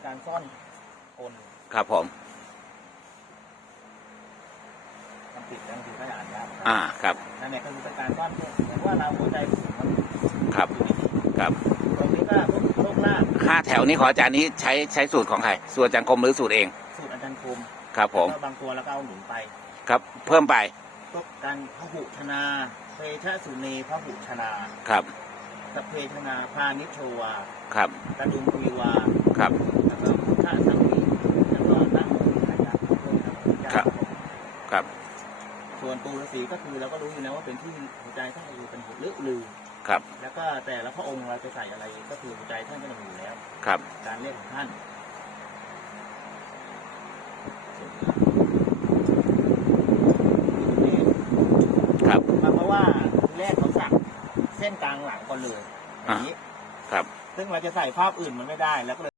เป็นการซ่อนกลครับผมมันปิดแล้วบางทีก็อ่านยากอ่าครับ นั่นแหละคือเป็นการซ่อนพวกเหมือนว่าเราหัวใจสูงมันครับอยู่ที่นี่ครับ ตรงนี้ก็พวกโชคลาภห้าแถวนี้ของอาจารย์นี้ใช้ใช้สูตรของใคร สูตรอาจารย์คมหรือสูตรเอง สูตรอาจารย์คมครับผม แล้วก็บางตัวแล้วก็เอาหนุนไปครับ เพิ่มไป พวกการพหุชนาเพชะสุเนพหุชนาครับ สพเพชนาพานิชโชวา ครับ กระดุมปุยวา ครับ แล้วก็พุทธสังวีแล้วก็ตั้งโมขายาพุทโธ ครับครับ ครับ ส่วนปูฤาษีก็คือเราก็รู้อยู่แล้วว่าเป็นที่หัวใจท่านอยู่เป็นหัวลึกลือครับ แล้วก็แต่ละพระองค์เราจะใส่อะไรก็คือหัวใจท่านก็จะมีอยู่แล้ว ครับ การเรียกของท่านนี่ครับมาเพราะว่าทีแรกเขาสั่งเส้นกลางหลังก่อนเลยอย่างนี้ ครับ ซึ่งเราจะใส่ภาพอื่นมันไม่ได้แล้วก็เลย